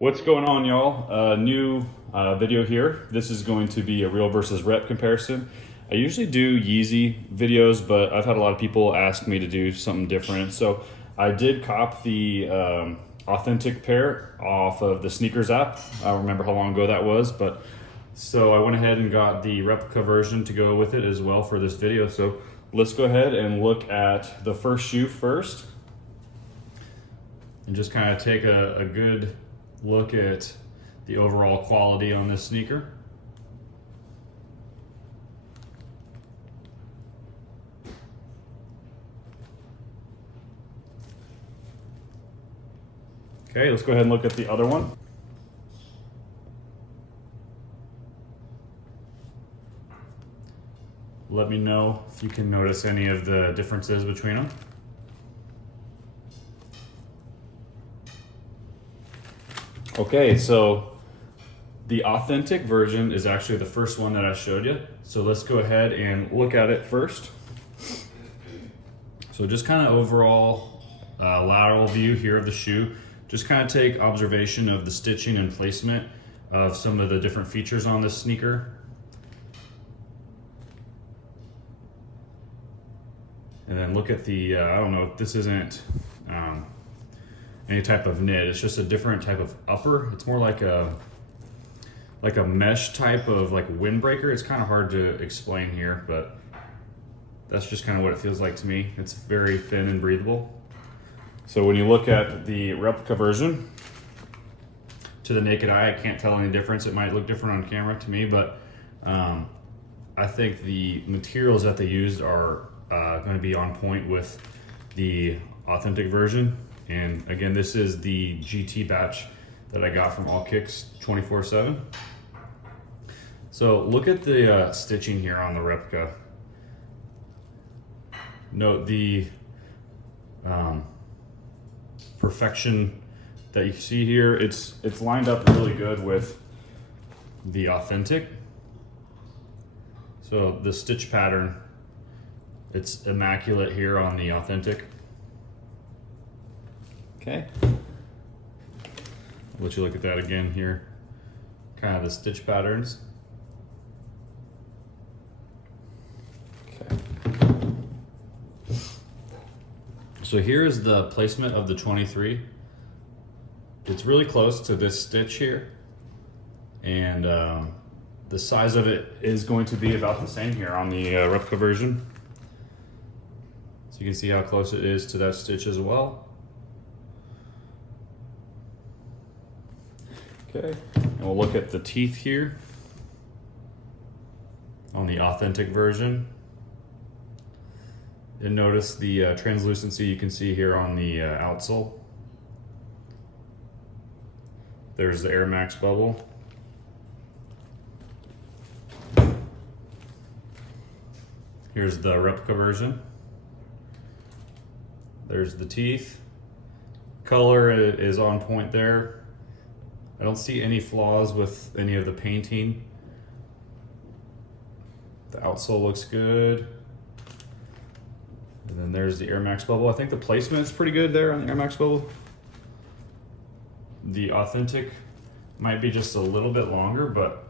What's going on, y'all? New video here. This is going to be a real versus rep comparison. I usually do Yeezy videos, but I've had a lot of people ask me to do something different. So I did cop the authentic pair off of the sneakers app. I don't remember how long ago that was, but so I went ahead and got the replica version to go with it as well for this video. So let's go ahead and look at the first shoe first and just kind of take a good look at the overall quality on this sneaker. Okay, let's go ahead and look at the other one. Let me know if you can notice any of the differences between them. Okay, so the authentic version is actually the first one that I showed you. So let's go ahead and look at it first. So just kind of overall lateral view here of the shoe. Just kind of take observation of the stitching and placement of some of the different features on this sneaker. And then look at the, I don't know, this isn't any type of knit. It's just a different type of upper. It's more like a mesh type of like windbreaker. It's kind of hard to explain here, but that's just kind of what it feels like to me. It's very thin and breathable. So when you look at the replica version, to the naked eye, I can't tell any difference. It might look different on camera to me, but I think the materials that they used are going to be on point with the authentic version. And again, this is the GT batch that I got from AllKicks247. So look at the stitching here on the replica. Note the perfection that you see here. It's lined up really good with the authentic. So the stitch pattern, it's immaculate here on the authentic. Okay. I'll let you look at that again here. Kind of the stitch patterns. Okay. So here is the placement of the 23. It's really close to this stitch here. And the size of it is going to be about the same here on the replica version. So you can see how close it is to that stitch as well. Okay, and we'll look at the teeth here on the authentic version. And notice the translucency you can see here on the outsole. There's the Air Max bubble. Here's the replica version. There's the teeth. Color is on point there. I don't see any flaws with any of the painting. The outsole looks good. And then there's the Air Max bubble. I think the placement is pretty good there on the Air Max bubble. The authentic might be just a little bit longer, but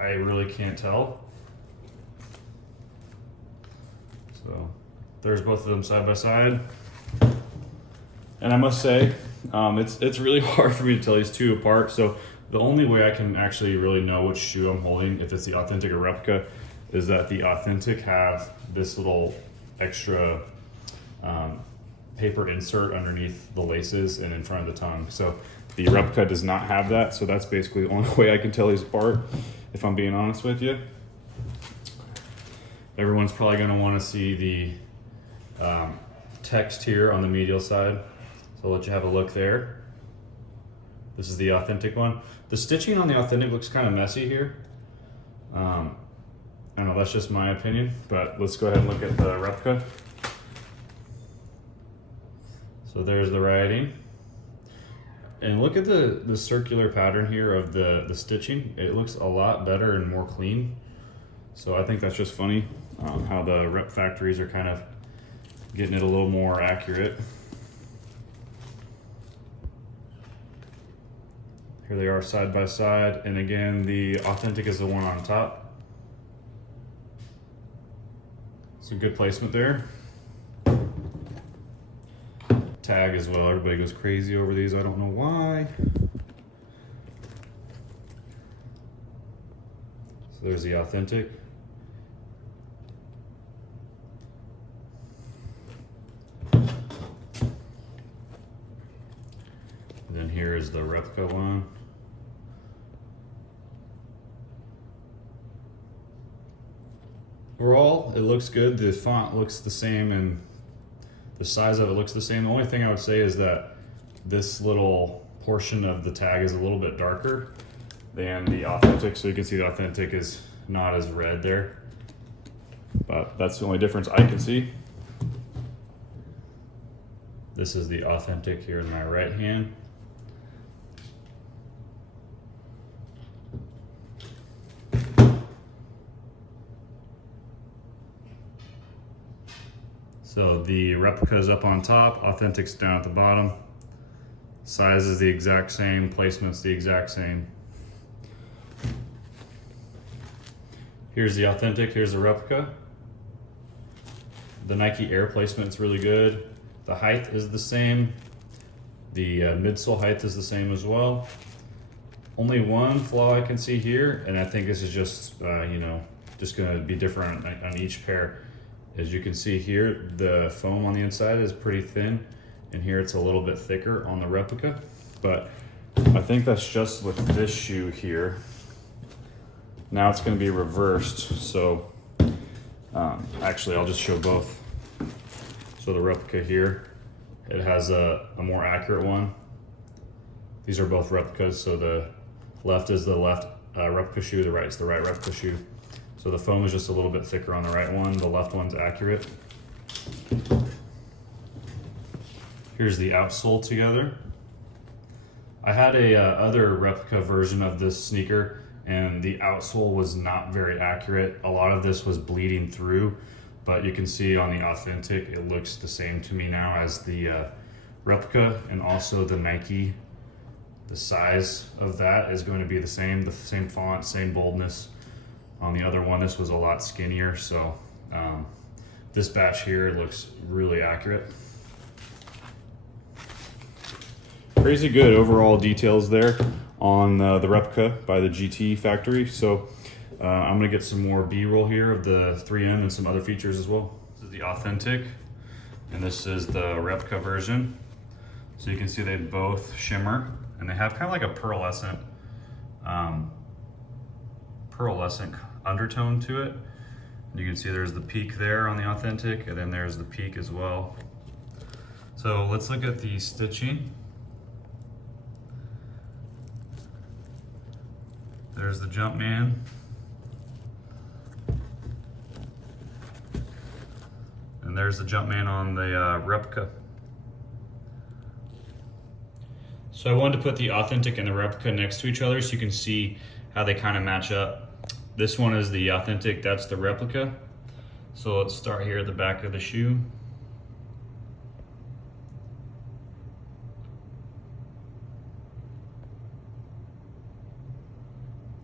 I really can't tell. So there's both of them side by side. And I must say, it's really hard for me to tell these two apart. So the only way I can actually really know which shoe I'm holding, if it's the authentic or replica, is that the authentic have this little extra paper insert underneath the laces and in front of the tongue. So the replica does not have that. So that's basically the only way I can tell these apart, if I'm being honest with you. Everyone's probably going to want to see the text here on the medial side. So I'll let you have a look there. This is the authentic one. The stitching on the authentic looks kind of messy here. I don't know, that's just my opinion, but let's go ahead and look at the replica. So there's the writing. And look at the circular pattern here of the stitching. It looks a lot better and more clean. So I think that's just funny how the rep factories are kind of getting it a little more accurate. Here they are side by side, and again, the Authentic is the one on top. Some good placement there. Tag as well. Everybody goes crazy over these. I don't know why. So there's the Authentic. And then here is the Replica one. Overall, it looks good. The font looks the same and the size of it looks the same. The only thing I would say is that this little portion of the tag is a little bit darker than the Authentic. So you can see the Authentic is not as red there. But that's the only difference I can see. This is the Authentic here in my right hand. So the Replica is up on top, Authentic's down at the bottom. Size is the exact same, placement's the exact same. Here's the Authentic, here's the Replica. The Nike Air placement's really good. The height is the same. The midsole height is the same as well. Only one flaw I can see here, and I think this is just, just gonna be different on each pair. As you can see here, the foam on the inside is pretty thin, and here it's a little bit thicker on the Replica. But I think that's just with this shoe here. Now it's going to be reversed, so actually I'll just show both. So the Replica here, it has a more accurate one. These are both replicas, so the left is the left replica shoe, the right is the right replica shoe. So the foam is just a little bit thicker on the right one, the left one's accurate. Here's the outsole together. I had a other replica version of this sneaker, and the outsole was not very accurate. A lot of this was bleeding through, but you can see on the Authentic, it looks the same to me now as the Replica, and also the Nike. The size of that is going to be the same font, same boldness. On the other one, this was a lot skinnier, so this batch here looks really accurate. Crazy good overall details there on the Replica by the GT factory. So I'm gonna get some more B-roll here of the 3M and some other features as well. This is the Authentic, and this is the Replica version. So you can see they both shimmer, and they have kind of like a pearlescent undertone to it. You can see there's the peak there on the Authentic, and then there's the peak as well. So let's look at the stitching. There's the Jumpman. And there's the Jumpman on the Replica. So I wanted to put the Authentic and the Replica next to each other so you can see how they kind of match up. This one is the Authentic, that's the Replica. So let's start here at the back of the shoe.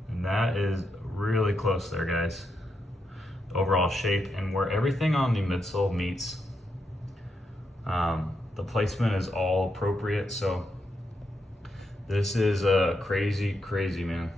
And that is really close there, guys. The overall shape and where everything on the midsole meets. The placement is all appropriate, so this is crazy, man.